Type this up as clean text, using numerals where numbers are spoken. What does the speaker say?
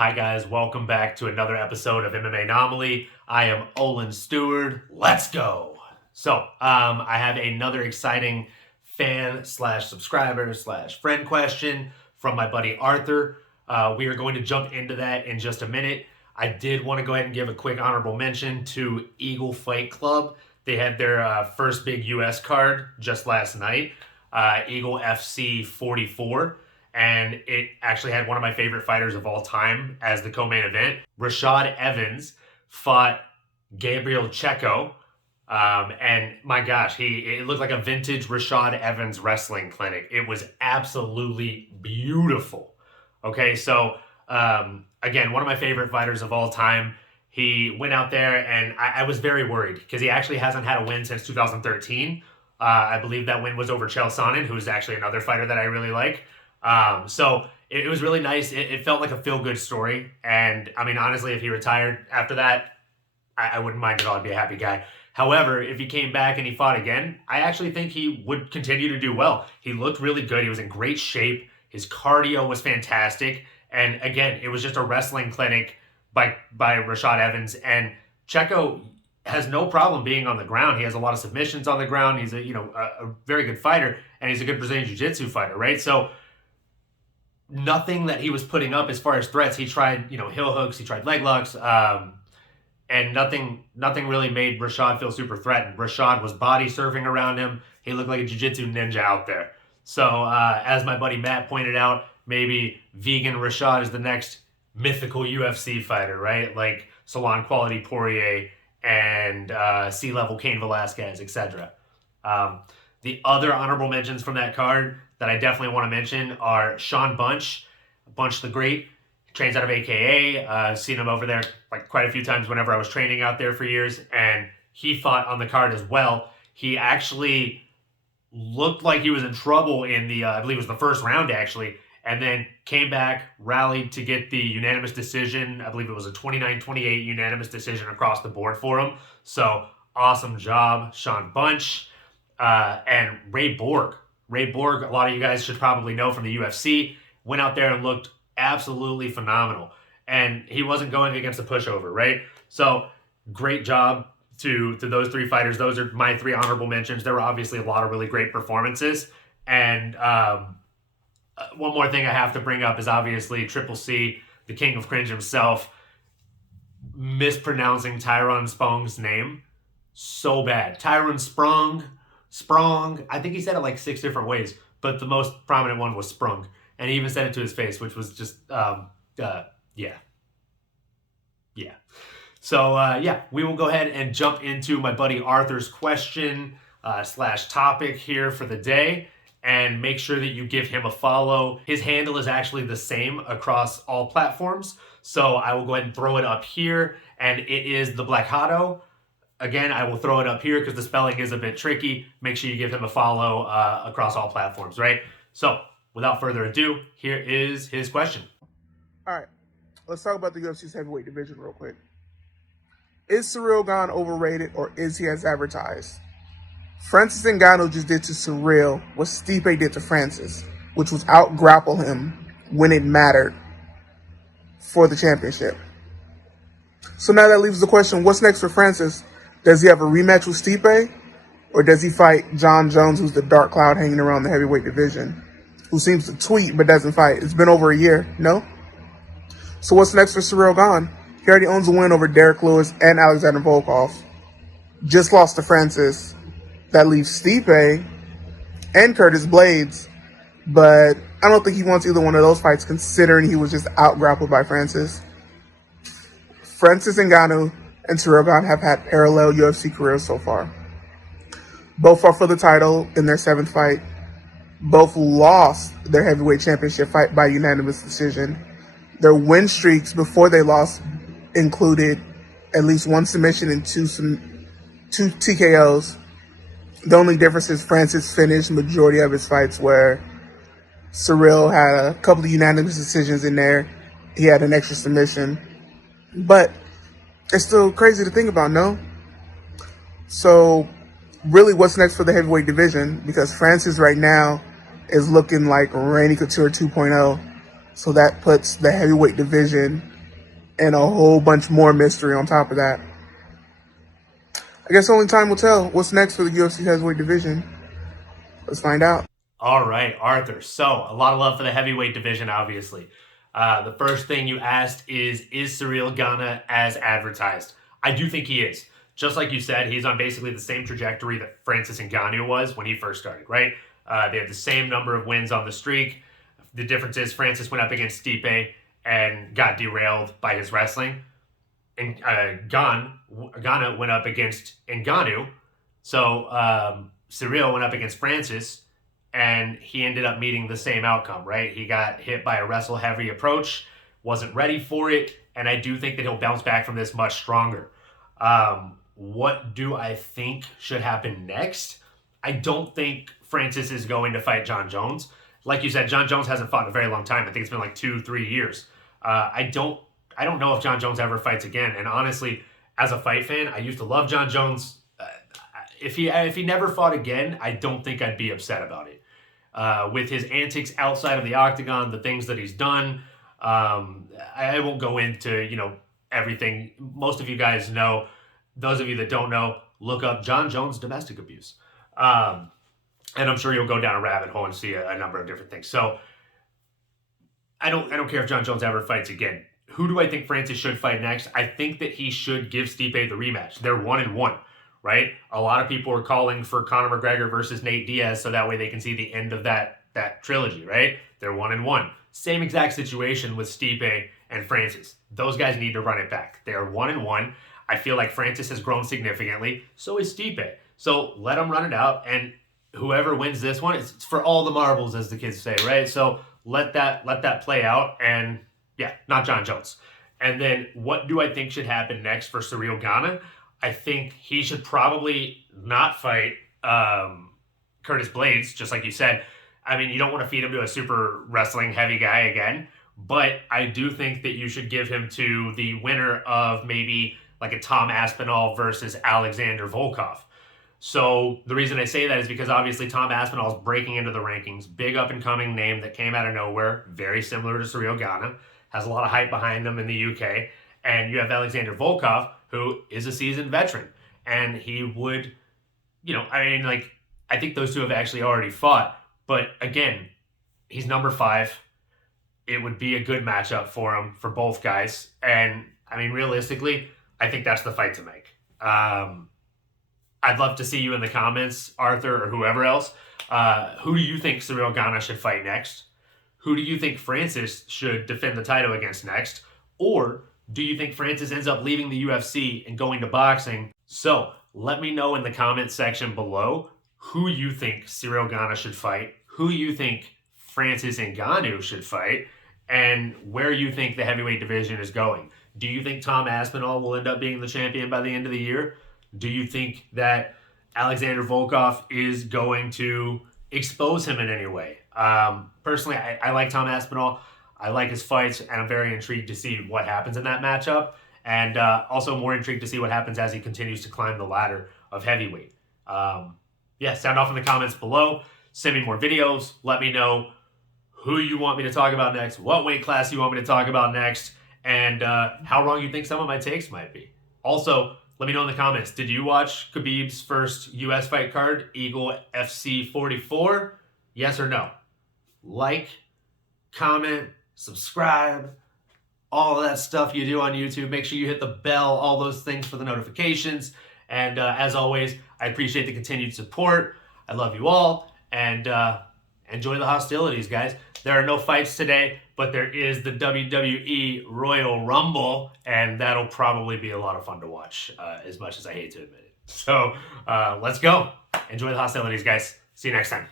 Hi guys, welcome back to another episode of MMAnomaly. I am Olin Stewart. Let's go. So, I have another exciting fan slash subscriber slash friend question from my buddy Arthur. We are going to jump into that in just a minute. I did want to go ahead and give a quick honorable mention to Eagle Fight Club. They had their first big US card just last night, Eagle FC 44. And it actually had one of my favorite fighters of all time as the co-main event. Rashad Evans fought Gabriel Checo. And my gosh, it looked like a vintage Rashad Evans wrestling clinic. It was absolutely beautiful. Okay, so again, one of my favorite fighters of all time. He went out there, and I was very worried because he actually hasn't had a win since 2013. I believe that win was over Chael Sonnen, who is actually another fighter that I really like. So it was really nice. It felt like a feel-good story. And I mean, honestly, if he retired after that, I wouldn't mind at all. I'd be a happy guy. However, if he came back and he fought again, I actually think he would continue to do well. He looked really good. He was in great shape. His cardio was fantastic. And again, it was just a wrestling clinic by Rashad Evans. And Checo has no problem being on the ground. He has a lot of submissions on the ground. He's a very good fighter, and he's a good Brazilian Jiu-Jitsu fighter, right? So nothing that he was putting up as far as threats. He tried, heel hooks, he tried leg locks, and nothing really made Rashad feel super threatened. Rashad was body surfing around him. He looked like a jiu-jitsu ninja out there. So as my buddy Matt pointed out, maybe vegan Rashad is the next mythical UFC fighter, right? Like salon quality Poirier and C-level Cain Velasquez, etc. The other honorable mentions from that card that I definitely want to mention are Sean Bunch the Great. He trains out of AKA. I've seen him over there like quite a few times whenever I was training out there for years, and he fought on the card as well. He actually looked like he was in trouble in the, I believe it was the first round actually, and then came back, rallied to get the unanimous decision. I believe it was a 29-28 unanimous decision across the board for him. So awesome job, Sean Bunch. And Ray Borg. Ray Borg, a lot of you guys should probably know from the UFC, went out there and looked absolutely phenomenal. And he wasn't going against a pushover, right? So great job to those three fighters. Those are my three honorable mentions. There were obviously a lot of really great performances. And one more thing I have to bring up is obviously Triple C, the king of cringe himself, mispronouncing Tyrone Spong's name so bad. Tyrone Sprung. I think he said it like 6 different ways, but the most prominent one was sprung. And he even said it to his face, which was just, yeah. So, we will go ahead and jump into my buddy Arthur's question slash topic here for the day. And make sure that you give him a follow. His handle is actually the same across all platforms. So I will go ahead and throw it up here. And it is TheBlaqHato. Again, I will throw it up here because the spelling is a bit tricky. Make sure you give him a follow across all platforms, right? So, without further ado, here is his question. All right, let's talk about the UFC's heavyweight division real quick. Is Surreal gone overrated, or is he as advertised? Francis Ngannou just did to Surreal what Stipe did to Francis, which was out-grapple him when it mattered for the championship. So now that leaves the question, what's next for Francis? Does he have a rematch with Stipe? Or does he fight John Jones, who's the dark cloud hanging around the heavyweight division, who seems to tweet but doesn't fight? It's been over a year, no? So what's next for Surreal Gone? He already owns a win over Derek Lewis and Alexander Volkov. Just lost to Francis. That leaves Stipe and Curtis Blades. But I don't think he wants either one of those fights, considering he was just out-grappled by Francis. Francis Ngannou and Surreal Gone have had parallel UFC careers so far. Both fought for the title in their 7th fight. Both lost their heavyweight championship fight by unanimous decision. Their win streaks before they lost included at least one submission and two TKOs. The only difference is Francis finished majority of his fights, where Surreal had a couple of unanimous decisions in there. He had an extra submission. But it's still crazy to think about, no? So, really, what's next for the heavyweight division? Because Francis right now is looking like Randy Couture 2.0. So that puts the heavyweight division and a whole bunch more mystery on top of that. I guess only time will tell. What's next for the UFC heavyweight division? Let's find out. All right, Arthur. So, a lot of love for the heavyweight division, obviously. The first thing you asked is Surreal Ghana as advertised? I do think he is. Just like you said, he's on basically the same trajectory that Francis Ngannou was when he first started, right? They had the same number of wins on the streak. The difference is Francis went up against Stipe and got derailed by his wrestling. And Ghana went up against Ngannou. So Surreal went up against Francis, and he ended up meeting the same outcome, right? He got hit by a wrestle-heavy approach, wasn't ready for it, and I do think that he'll bounce back from this much stronger. What do I think should happen next? I don't think Francis is going to fight John Jones. Like you said, John Jones hasn't fought in a very long time. I think it's been like 2-3 years. I don't know if John Jones ever fights again. And honestly, as a fight fan, I used to love John Jones. If he never fought again, I don't think I'd be upset about it. With his antics outside of the octagon, the things that he's done, I won't go into everything. Most of you guys know. Those of you that don't know, look up John Jones domestic abuse. And I'm sure you'll go down a rabbit hole and see a number of different things. So I don't care if John Jones ever fights again. Who do I think Francis should fight next? I think that he should give Stipe the rematch. They're 1-1, right? A lot of people are calling for Conor McGregor versus Nate Diaz so that way they can see the end of that trilogy, right? They're 1-1. Same exact situation with Stipe and Francis. Those guys need to run it back. They are 1-1. I feel like Francis has grown significantly. So is Stipe. So let them run it out, and whoever wins this one, it's for all the marbles, as the kids say, right? So let that play out, and yeah, not John Jones. And then what do I think should happen next for Surreal Ghana? I think he should probably not fight Curtis Blades, just like you said. I mean, you don't want to feed him to a super wrestling heavy guy again, but I do think that you should give him to the winner of maybe like a Tom Aspinall versus Alexander Volkov. So the reason I say that is because obviously Tom Aspinall is breaking into the rankings, big up-and-coming name that came out of nowhere, very similar to Surreal Ghana, has a lot of hype behind him in the UK, and you have Alexander Volkov, who is a seasoned veteran, and he would, I think those two have actually already fought, but again, he's number 5. It would be a good matchup for him, for both guys, and I mean, realistically, I think that's the fight to make. I'd love to see you in the comments, Arthur, or whoever else. Who do you think Surreal Ghana should fight next? Who do you think Francis should defend the title against next? Or do you think Francis ends up leaving the UFC and going to boxing? So let me know in the comment section below who you think Surreal Ghana should fight, who you think Francis Ngannou should fight, and where you think the heavyweight division is going. Do you think Tom Aspinall will end up being the champion by the end of the year? Do you think that Alexander Volkov is going to expose him in any way? Personally, I like Tom Aspinall. I like his fights, and I'm very intrigued to see what happens in that matchup. And also more intrigued to see what happens as he continues to climb the ladder of heavyweight. Sound off in the comments below. Send me more videos. Let me know who you want me to talk about next, what weight class you want me to talk about next, and how wrong you think some of my takes might be. Also, let me know in the comments, did you watch Khabib's first US fight card, Eagle FC 44? Yes or no? Like, comment, subscribe, all of that stuff you do on YouTube. Make sure you hit the bell, all those things for the notifications. And as always, I appreciate the continued support. I love you all, and enjoy the hostilities, guys. There are no fights today, but there is the WWE Royal Rumble, and that'll probably be a lot of fun to watch, as much as I hate to admit it. So let's go. Enjoy the hostilities, guys. See you next time.